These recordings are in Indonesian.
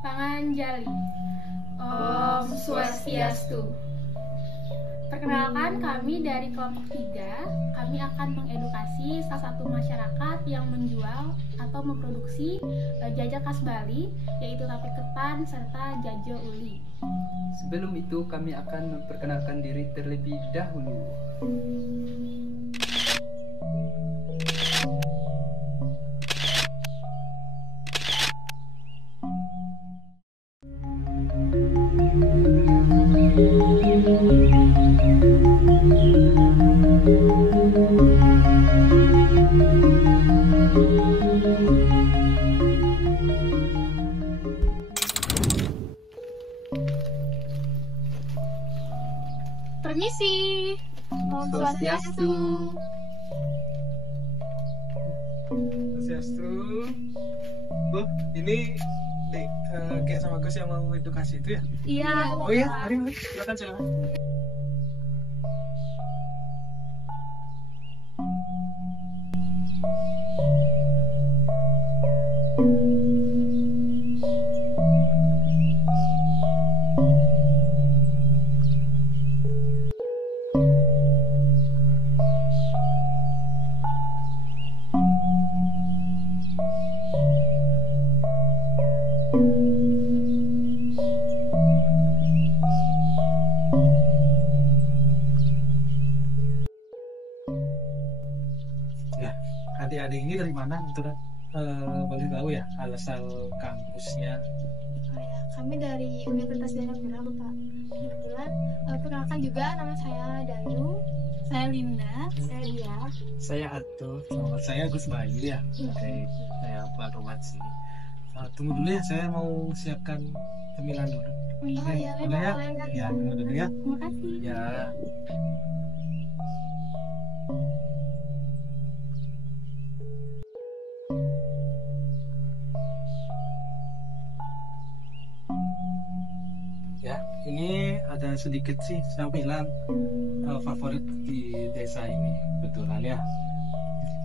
Panganjali. Om Swastiastu. Perkenalkan, kami dari kelompok 3. Kami akan mengedukasi salah satu masyarakat yang menjual atau memproduksi jaja khas Bali, yaitu tape ketan serta jajo uli. Sebelum itu kami akan memperkenalkan diri terlebih dahulu. Permisi. Om Swastiastu. Swastiastu. Bu, ini kayak sama Gus yang mau edukasi itu ya? Iya. Oh iya, mari. Silakan, silakan. Ya, adik-adik ini dari mana gitu kan? Boleh tahu ya asal kampusnya? Oh ya, kami dari Universitas Jayapura, Bapak. Kebetulan perkenalkan juga, nama saya Dayu, Saya Linda. saya Dia. Saya Atul, sama saya Gus Bayu ya. Oke, saya Pak Romat sini. Tunggu dulu ya, saya mau siapkan cemilan dulu. Oh iya, Boleh ya? boleh. Ya, tunggu dulu ya. Terima kasih. Ya. Ya, ini ada sedikit sih camilan favorit di desa ini, kebetulan ya.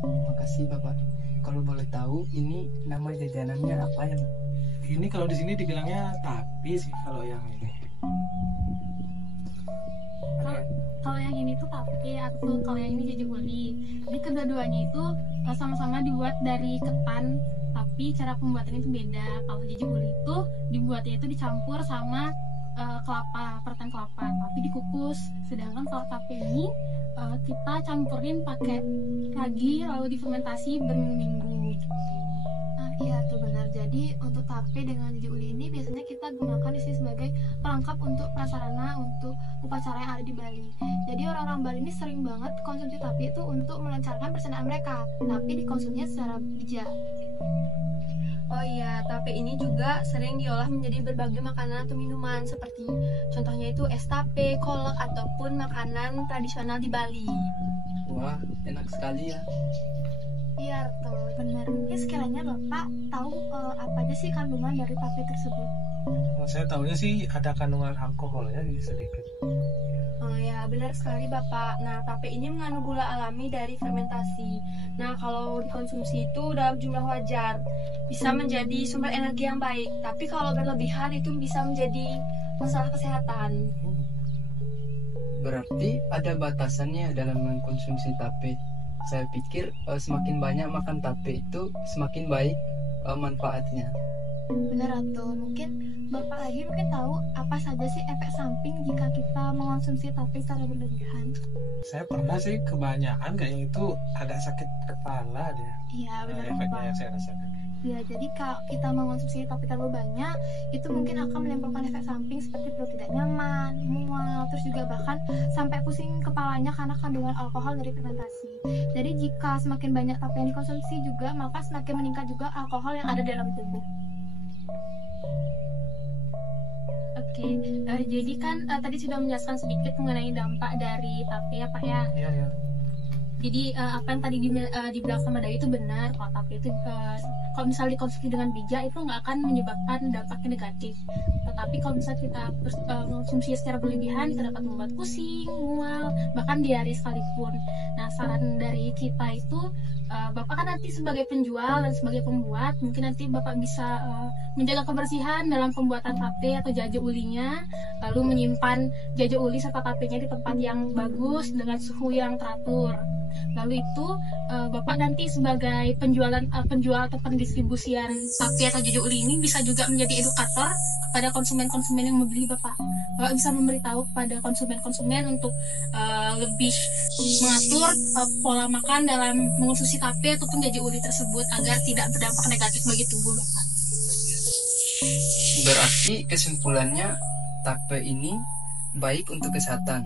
Makasih Bapak. Kalau boleh tahu ini nama jajanannya apa ya? Ini kalau di sini dibilangnya tapi sih kalau yang ini. Ada- Kalau yang ini tuh tape atau kalau yang ini jajo uli. Jadi kedua-duanya itu sama-sama dibuat dari ketan, tapi cara pembuatannya itu beda. Kalau jajo uli itu dibuatnya itu dicampur sama kelapa, pertan kelapa, tapi dikukus. Sedangkan kalau tape ini kita campurin pakai ragi lalu difermentasi berminggu gitu. Nah, iya tuh benar. Jadi untuk tape dengan jajo uli ini biasanya kita gunakan di sini sebagai pelengkap untuk prasarana untuk upacara yang ada di Bali. Jadi orang-orang Bali ini sering banget konsumsi tape itu untuk melancarkan persediaan mereka, tapi dikonsumsinya secara bijak. Oh iya, tape ini juga sering diolah menjadi berbagai makanan atau minuman seperti contohnya itu es tape, kolak ataupun makanan tradisional di Bali. Wah, enak sekali ya. Iya tuh benar. Mungkin sekiranya Bapak tahu apa aja sih kandungan dari tape tersebut? Saya tahunya sih ada kandungan alkohol ya sedikit. Oh ya, benar sekali Bapak. Nah, tape ini mengandung gula alami dari fermentasi. Nah, kalau dikonsumsi itu dalam jumlah wajar, bisa menjadi sumber energi yang baik. Tapi kalau berlebihan itu bisa menjadi masalah kesehatan. Berarti ada batasannya dalam mengkonsumsi tape. Saya pikir semakin banyak makan tape itu semakin baik manfaatnya. Benar atau mungkin Bapak lagi mungkin tahu apa saja sih efek samping jika kita mengonsumsi tape secara berlebihan? Saya pernah sih kebanyakan kayaknya itu agak sakit kepala deh. Iya benar Efeknya Bapak. yang saya rasakan. Ya, jadi kalau kita mengonsumsi tape terlalu banyak, itu mungkin akan menimbulkan efek samping seperti perut tidak nyaman, mual, terus juga bahkan sampai pusing kepalanya karena kandungan alkohol dari fermentasi. Jadi jika semakin banyak tape yang dikonsumsi juga, maka semakin meningkat juga alkohol yang ada dalam tubuh. Oke, jadi kan tadi sudah menjelaskan sedikit mengenai dampak dari tape ya Pak ya. Iya ya. Jadi apa yang tadi dibilang sama Dayu itu benar. Kalau tape itu kalau misalnya dikonsumsi dengan bijak itu nggak akan menyebabkan dampaknya negatif. Tetapi kalau misalnya kita konsumsi secara berlebihan, itu dapat membuat pusing, mual, bahkan diare sekalipun. Nah, saran dari kita itu Bapak kan nanti sebagai penjual dan sebagai pembuat, mungkin nanti Bapak bisa menjaga kebersihan dalam pembuatan tape atau jaja ulinya, lalu menyimpan jaja uli serta tapenya di tempat yang bagus dengan suhu yang teratur. Lalu itu Bapak nanti sebagai penjual atau pendistribusian tape atau jaja uli ini bisa juga menjadi edukator kepada konsumen-konsumen yang membeli Bapak. Bapak bisa memberitahu kepada konsumen-konsumen untuk lebih mengatur pola makan dalam mengonsumsi tape ataupun jaja uli tersebut agar tidak berdampak negatif bagi tubuh Bapak. Berarti kesimpulannya tape ini baik untuk kesehatan,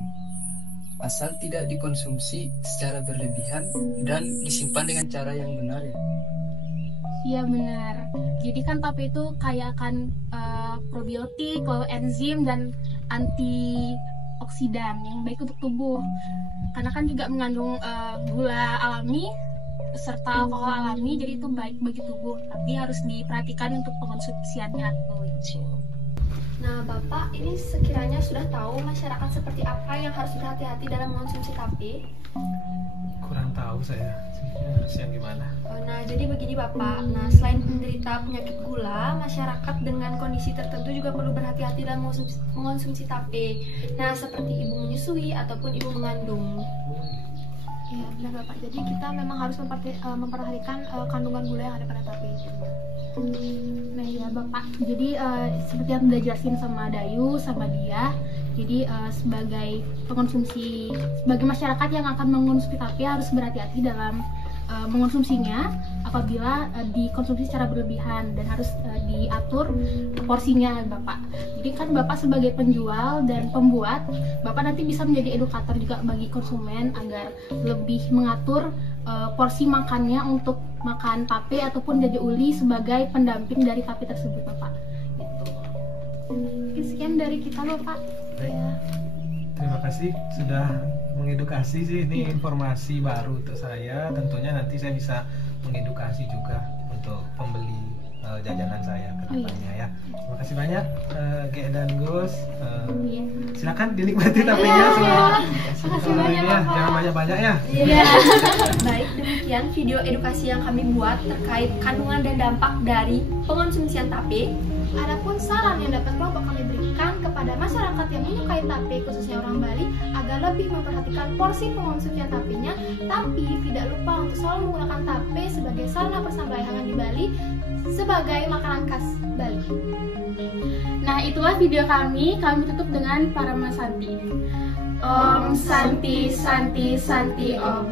asal tidak dikonsumsi secara berlebihan dan disimpan dengan cara yang benar ya. Iya benar. Jadi kan tape itu kaya akan probiotik, lalu enzim dan antioksidan yang baik untuk tubuh. Karena kan juga mengandung gula alami serta alkohol alami, jadi itu baik bagi tubuh. Tapi harus diperhatikan untuk pengonsumsiannya tuh. Nah, Bapak ini sekiranya sudah tahu masyarakat seperti apa yang harus berhati-hati dalam mengonsumsi tape? Kurang tahu saya. Harus yang gimana? Nah, jadi begini Bapak. Nah, selain menderita penyakit gula, masyarakat dengan kondisi tertentu juga perlu berhati-hati dalam mengonsumsi tape. Nah, seperti ibu menyusui ataupun ibu mengandung. Iya benar Bapak. Jadi kita memang harus memperhatikan kandungan gula yang ada pada tape itu. Nah ya Bapak, jadi seperti yang udah jelasin sama Dayu, sama dia, jadi sebagai masyarakat yang akan mengonsumsi tape harus berhati-hati dalam mengonsumsinya apabila dikonsumsi secara berlebihan dan harus diatur porsinya Bapak. Jadi kan Bapak sebagai penjual dan pembuat, Bapak nanti bisa menjadi edukator juga bagi konsumen agar lebih mengatur porsi makannya untuk makan tape ataupun jaja uli sebagai pendamping dari tape tersebut Bapak. Mungkin sekian dari kita Bapak. Baik. Ya. Terima kasih sudah mengedukasi sih, ini informasi baru untuk saya. Tentunya nanti saya bisa mengedukasi juga untuk pembeli jajanan saya ke depannya ya. Terima kasih banyak Ge dan Gus. Silakan dinikmati tapenya semua. Makasih banyak, Bapak. Jangan banyak-banyak ya. Iya. Baik, demikian video edukasi yang kami buat terkait kandungan dan dampak dari pengonsumsian tape. Adapun saran yang dapat Bapak kami berikan kepada masyarakat yang menyukai tape, khususnya orang Bali, agar lebih memperhatikan porsi pengonsumsian tapenya, tapi tidak lupa untuk selalu menggunakan tape sebagai sarana persembahyangan di Bali sebagai makanan khas Bali. Nah itulah video kami tutup dengan Parama Santi. Om Santi Santi Santi Om.